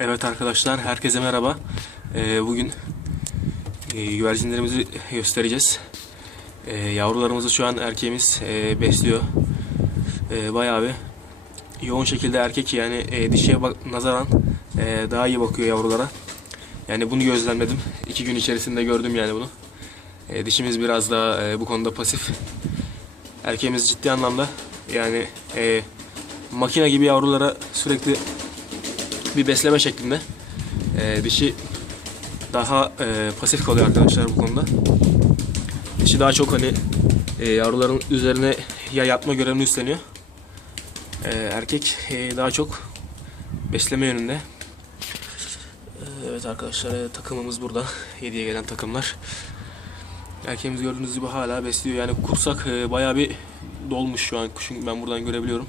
Evet arkadaşlar, herkese merhaba. Ee, bugün e, güvercinlerimizi göstereceğiz. Ee, yavrularımızı şu an erkeğimiz e, besliyor. Ee, bayağı bir yoğun şekilde erkek yani e, dişiye bak nazaran e, daha iyi bakıyor yavrulara. Yani bunu gözlemledim. İki gün içerisinde gördüm yani bunu. E, dişimiz biraz daha e, bu konuda pasif. Erkeğimiz ciddi anlamda yani e, makine gibi yavrulara sürekli bir besleme şeklinde. Ee, dişi daha e, pasif kalıyor arkadaşlar bu konuda. Dişi daha çok hani e, yavruların üzerine ya yatma görevini üstleniyor. Ee, erkek e, daha çok besleme yönünde. Ee, evet arkadaşlar e, takımımız burada. Hediye gelen takımlar. Erkeğimiz gördüğünüz gibi hala besliyor. Yani kursak e, bayağı bir dolmuş şu an. Kuşun ben buradan görebiliyorum.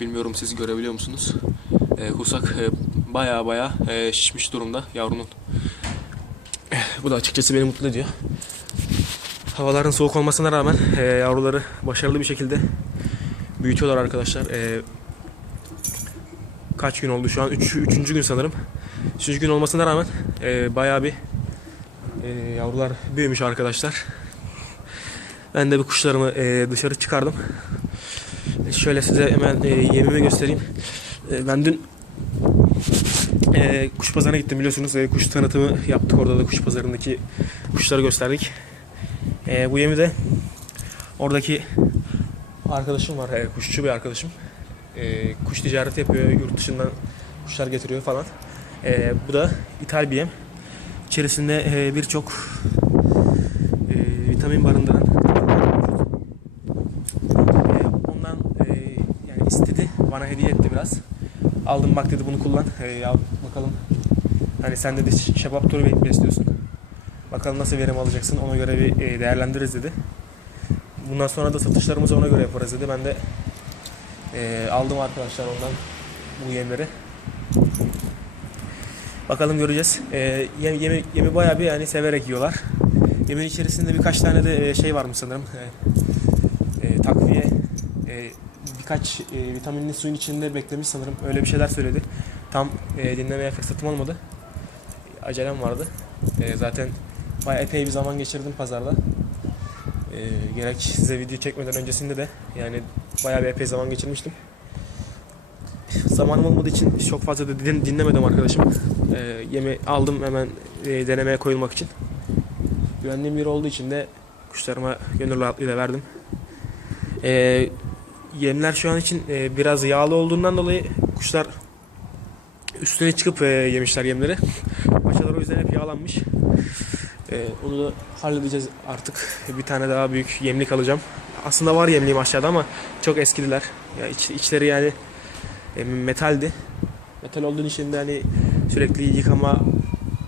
Bilmiyorum siz görebiliyor musunuz? E, kursak e, baya baya e, şişmiş durumda yavrunun. Eh, Bu da açıkçası beni mutlu ediyor. Havaların soğuk olmasına rağmen e, yavruları başarılı bir şekilde büyütüyorlar arkadaşlar. E, kaç gün oldu şu an? Üç, üçüncü gün sanırım. Üçüncü gün olmasına rağmen e, bayağı bir e, yavrular büyümüş arkadaşlar. Ben de bir kuşlarımı e, dışarı çıkardım. Şöyle size hemen e, yemimi göstereyim. E, ben dün e, kuş pazarına gittim biliyorsunuz. E, kuş tanıtımı yaptık orada da kuş pazarındaki kuşları gösterdik. E, bu yemi de oradaki arkadaşım var. E, kuşçu bir arkadaşım. E, kuş ticareti yapıyor. Yurt dışından kuşlar getiriyor falan. E, bu da ithal bir yem. İçerisinde e, birçok e, vitamin barındıran e, ondan e, istedi. Bana hediye etti biraz. Aldım bak dedi bunu kullan. E, ya bakalım. Hani sen dedi şebap turu be- besliyorsun. Bakalım nasıl verim alacaksın. Ona göre bir e, değerlendiririz dedi. Bundan sonra da satışlarımızı ona göre yaparız dedi. Ben de e, aldım arkadaşlar ondan bu yemleri. Bakalım göreceğiz. E, yem, yemi, yemi bayağı bir yani severek yiyorlar. Yemin içerisinde birkaç tane de e, şey varmış sanırım. E, e, takviye e, birkaç e, vitaminli suyun içinde beklemiş sanırım. Öyle bir şeyler söyledi. Tam e, dinlemeye fırsatım olmadı. Acelem vardı. E, zaten bayağı epey bir zaman geçirdim pazarda. E, gerek size video çekmeden öncesinde de yani bayağı bir epey zaman geçirmiştim. Zamanım olmadığı için çok fazla da din- dinlemedim arkadaşım. E, yemi aldım hemen e, denemeye koyulmak için. Güvendiğim biri olduğu için de kuşlarıma gönül rahatlığıyla verdim. Ee, yemler şu an için e, biraz yağlı olduğundan dolayı kuşlar üstüne çıkıp e, yemişler yemleri. Paçalar o yüzden hep yağlanmış. E, onu da halledeceğiz artık. Bir tane daha büyük yemlik alacağım. Aslında var yemliğim aşağıda ama çok eskidiler. Ya iç, içleri yani e, metaldi. Metal olduğu için de hani sürekli yıkama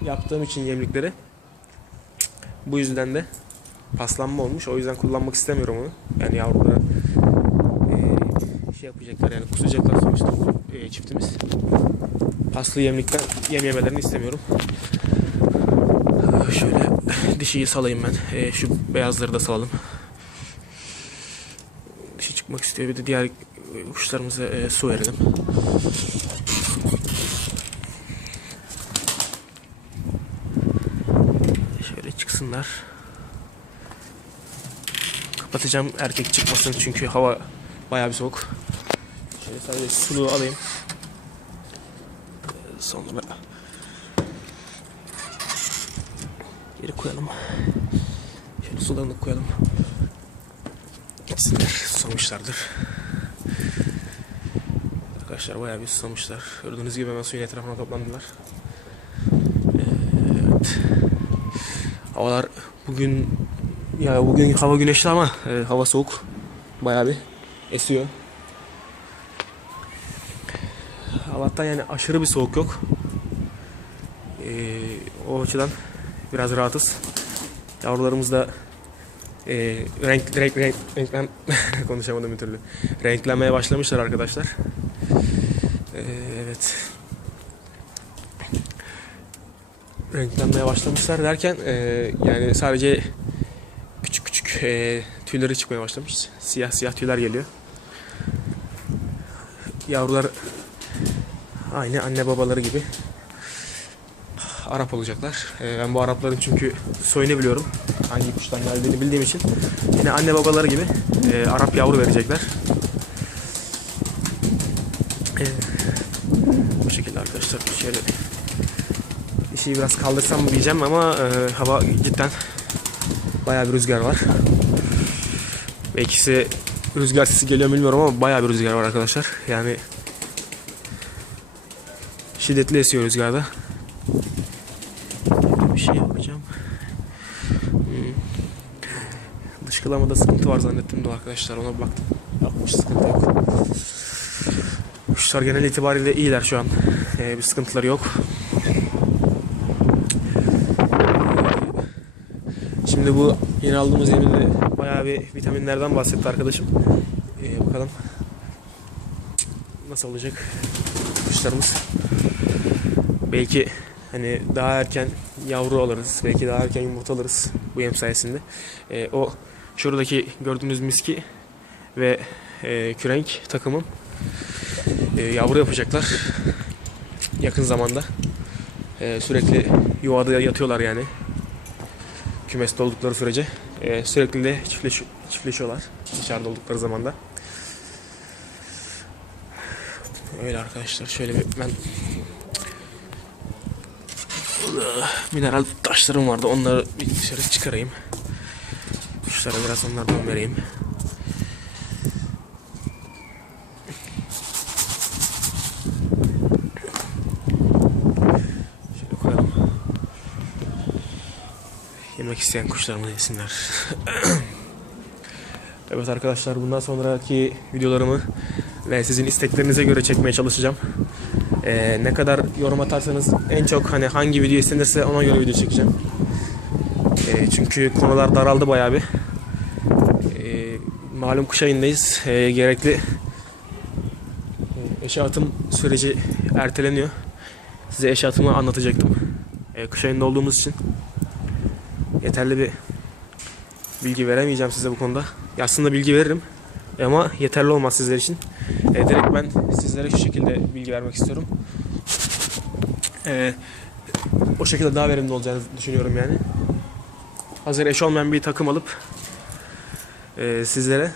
yaptığım için yemlikleri. Bu yüzden de paslanma olmuş. O yüzden kullanmak istemiyorum onu. Yani yavrulara şey yapacaklar yani kusacaklar sonuçta eee, çiftimiz. Paslı yemlikten yem yemelerini istemiyorum. Ee, Şöyle dişiyi salayım ben. Eee, şu beyazları da salalım. Dişi çıkmak istiyor. Bir de diğer kuşlarımıza eee, su verelim. Şöyle çıksınlar. Kapatacağım erkek çıkmasın çünkü hava bayağı bir soğuk. Şöyle sadece suluğu alayım. Ee, Sonra geri koyalım. Şöyle sularını koyalım. Gitsinler, susamışlardır. Arkadaşlar bayağı bir susamışlar. Gördüğünüz gibi hemen suyun etrafına toplandılar. Evet. Havalar bugün ya bugün hava güneşli ama e, hava soğuk. Bayağı bir esiyor. Allah'tan yani aşırı bir soğuk yok. E, o açıdan biraz rahatız. Yavrularımız da e, renk renk renk renklen konuşamadım bir türlü. Renklenmeye başlamışlar arkadaşlar. E, evet. renklenmeye başlamışlar derken e, yani sadece küçük küçük e, tüyleri çıkmaya başlamış. Siyah siyah tüyler geliyor. Yavrular aynı anne babaları gibi Arap olacaklar. Ee, ben bu Arapların çünkü soyunu biliyorum. Hangi kuştan geldiğini bildiğim için. Yine anne babaları gibi e, Arap yavru verecekler. Ee, bu şekilde arkadaşlar şöyle işi biraz kaldırsam mı diyeceğim ama e, hava cidden bayağı bir rüzgar var. Ve ikisi rüzgar sesi geliyor bilmiyorum ama bayağı bir rüzgar var arkadaşlar. Yani şiddetli esiyor rüzgarda. Bir şey yapacağım. Hmm. Dışkılamada sıkıntı var zannettim de arkadaşlar ona baktım. Yokmuş sıkıntı yok. Kuşlar genel itibariyle iyiler şu an. Ee, bir sıkıntıları yok. Şimdi bu yeni aldığımız yeminde bayağı bir vitaminlerden bahsetti arkadaşım. Ee, bakalım nasıl olacak kuşlarımız. Belki hani daha erken yavru alırız. Belki daha erken yumurta alırız bu yem sayesinde. Ee, o şuradaki gördüğünüz miski ve e, kürenk takımım e, yavru yapacaklar yakın zamanda. E, sürekli yuvada yatıyorlar yani kümeste oldukları sürece e, sürekli de çiftleş, çiftleşiyorlar dışarıda oldukları zamanda. Öyle arkadaşlar şöyle bir ben mineral taşlarım vardı onları bir dışarı çıkarayım. Kuşlara biraz onlardan vereyim. Şöyle koyalım. Yemek isteyen kuşlarımı yesinler. evet arkadaşlar bundan sonraki videolarımı ve sizin isteklerinize göre çekmeye çalışacağım. Ee, ne kadar yorum atarsanız en çok hani hangi video istenirse ona göre video çekeceğim. Ee, çünkü konular daraldı bayağı bir. Ee, malum kış ayındayız. Ee, gerekli e, eşe atım süreci erteleniyor. Size eşe atımı anlatacaktım. Ee, kış ayında olduğumuz için yeterli bir bilgi veremeyeceğim size bu konuda. Ya Aslında bilgi veririm ama yeterli olmaz sizler için. E, direkt ben sizlere şu şekilde bilgi vermek istiyorum. E, o şekilde daha verimli olacağını düşünüyorum yani. Hazır eş olmayan bir takım alıp e, sizlere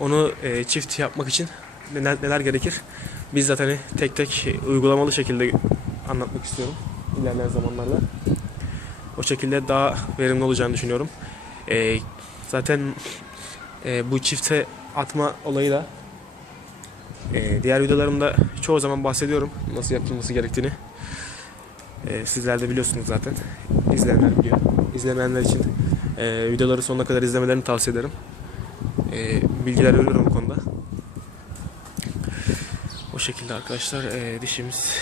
onu e, çift yapmak için neler, neler gerekir bizzat hani tek tek uygulamalı şekilde anlatmak istiyorum ilerleyen zamanlarda. O şekilde daha verimli olacağını düşünüyorum. Ee, zaten e, bu çifte atma olayı da e, diğer videolarımda çoğu zaman bahsediyorum nasıl yapılması gerektiğini. E, sizler de biliyorsunuz zaten. İzleyenler biliyor. İzlemeyenler için e, videoları sonuna kadar izlemelerini tavsiye ederim. E, bilgiler veriyorum bu konuda. O şekilde arkadaşlar e, dişimiz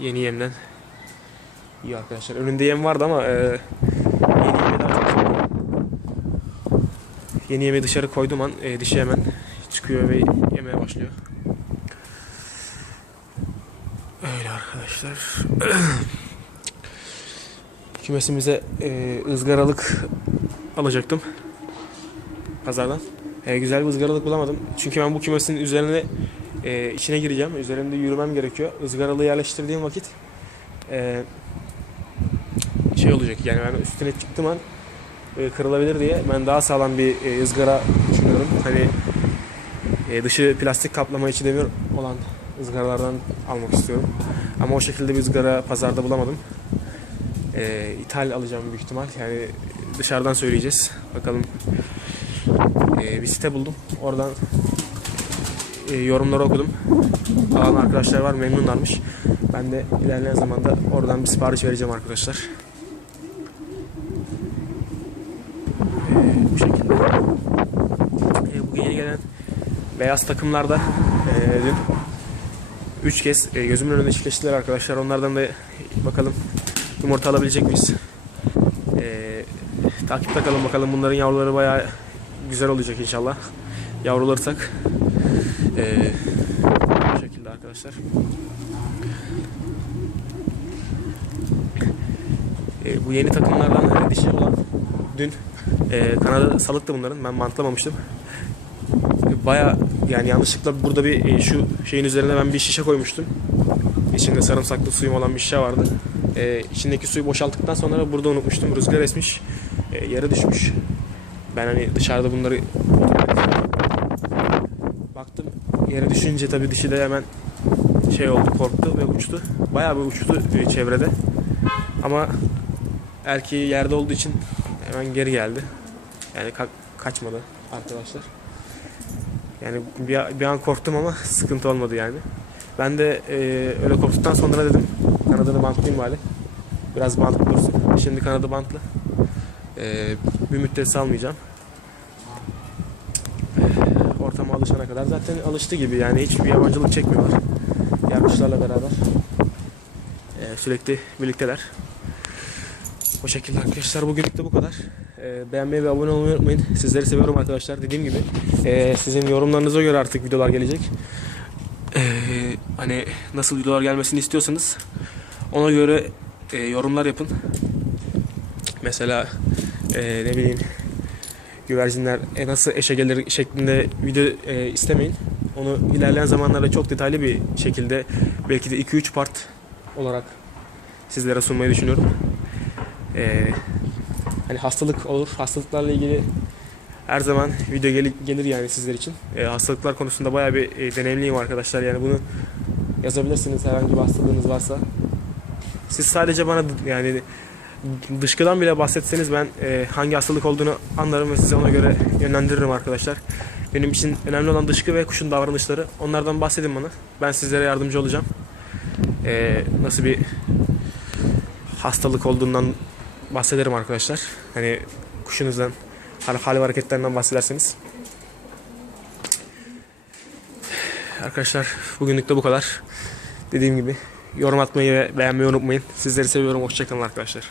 yeni yemden İyi arkadaşlar. Önünde yem vardı ama e, yeni yemi daha. Yeni yemi dışarı koydum an e, dişi hemen çıkıyor ve yemeye başlıyor. Öyle arkadaşlar. Kümesimize e, ızgaralık alacaktım pazardan. E, güzel bir ızgaralık bulamadım. Çünkü ben bu kümesin üzerine e, içine gireceğim. Üzerinde yürümem gerekiyor. Izgaralığı yerleştirdiğim vakit e, şey olacak yani ben üstüne çıktım an e, kırılabilir diye ben daha sağlam bir e, ızgara düşünüyorum. Hani e, dışı plastik kaplama içi demir olan ızgaralardan almak istiyorum. Ama o şekilde bir ızgara pazarda bulamadım. E, ithal alacağım büyük ihtimal. Yani dışarıdan söyleyeceğiz. Bakalım. E, bir site buldum. Oradan e, yorumları okudum. Alan arkadaşlar var memnunlarmış. Ben de ilerleyen zamanda oradan bir sipariş vereceğim arkadaşlar. Ee, bu şekilde. Ee, bu yeni gelen beyaz takımlarda e, dün 3 kez e, gözümün önünde çiftleştiler arkadaşlar. Onlardan da bakalım yumurta alabilecek miyiz? Ee, takipte kalın bakalım. Bunların yavruları bayağı güzel olacak inşallah. Yavrularsak. Ee, bu şekilde arkadaşlar. Ee, bu yeni takımlardan dişi olan dün e, kanadı salıktı bunların. Ben mantlamamıştım. Baya yani yanlışlıkla burada bir e, şu şeyin üzerine ben bir şişe koymuştum. İçinde sarımsaklı suyum olan bir şişe vardı. E, içindeki suyu boşalttıktan sonra burada unutmuştum. Rüzgar esmiş. E, yere düşmüş. Ben hani dışarıda bunları baktım. Yere düşünce tabii dişi de hemen şey oldu korktu ve uçtu. Bayağı bir uçtu e, çevrede. Ama erkeği yerde olduğu için hemen geri geldi. Yani ka- kaçmadı arkadaşlar. Yani bir, bir an korktum ama sıkıntı olmadı yani. Ben de e, öyle korktuktan sonra dedim kanadını bantlayayım bari. Biraz bantlı dursun. Şimdi kanadı bantlı. E, bir müddet salmayacağım. E, ortama alışana kadar zaten alıştı gibi yani hiçbir yabancılık çekmiyorlar. Diğer beraber. E, sürekli birlikteler. O şekilde arkadaşlar bugünlük de bu kadar. Ee, beğenmeyi ve abone olmayı unutmayın. Sizleri seviyorum arkadaşlar. Dediğim gibi ee, sizin yorumlarınıza göre artık videolar gelecek. Ee, hani nasıl videolar gelmesini istiyorsanız ona göre ee, yorumlar yapın. Mesela ee, ne bileyim güvercinler e, nasıl eşe gelir şeklinde video ee, istemeyin. Onu ilerleyen zamanlarda çok detaylı bir şekilde belki de 2-3 part olarak sizlere sunmayı düşünüyorum. Ee, hani hastalık olur. Hastalıklarla ilgili her zaman video gel- gelir yani sizler için. Ee, hastalıklar konusunda bayağı bir e, deneyimliyim arkadaşlar. Yani bunu yazabilirsiniz herhangi bir hastalığınız varsa. Siz sadece bana yani dışkıdan bile bahsetseniz ben e, hangi hastalık olduğunu anlarım ve size ona göre yönlendiririm arkadaşlar. Benim için önemli olan dışkı ve kuşun davranışları. Onlardan bahsedin bana. Ben sizlere yardımcı olacağım. Ee, nasıl bir hastalık olduğundan bahsederim arkadaşlar. Hani kuşunuzdan, hal, hal hareketlerinden bahsederseniz. Arkadaşlar bugünlük de bu kadar. Dediğim gibi yorum atmayı ve beğenmeyi unutmayın. Sizleri seviyorum. Hoşçakalın arkadaşlar.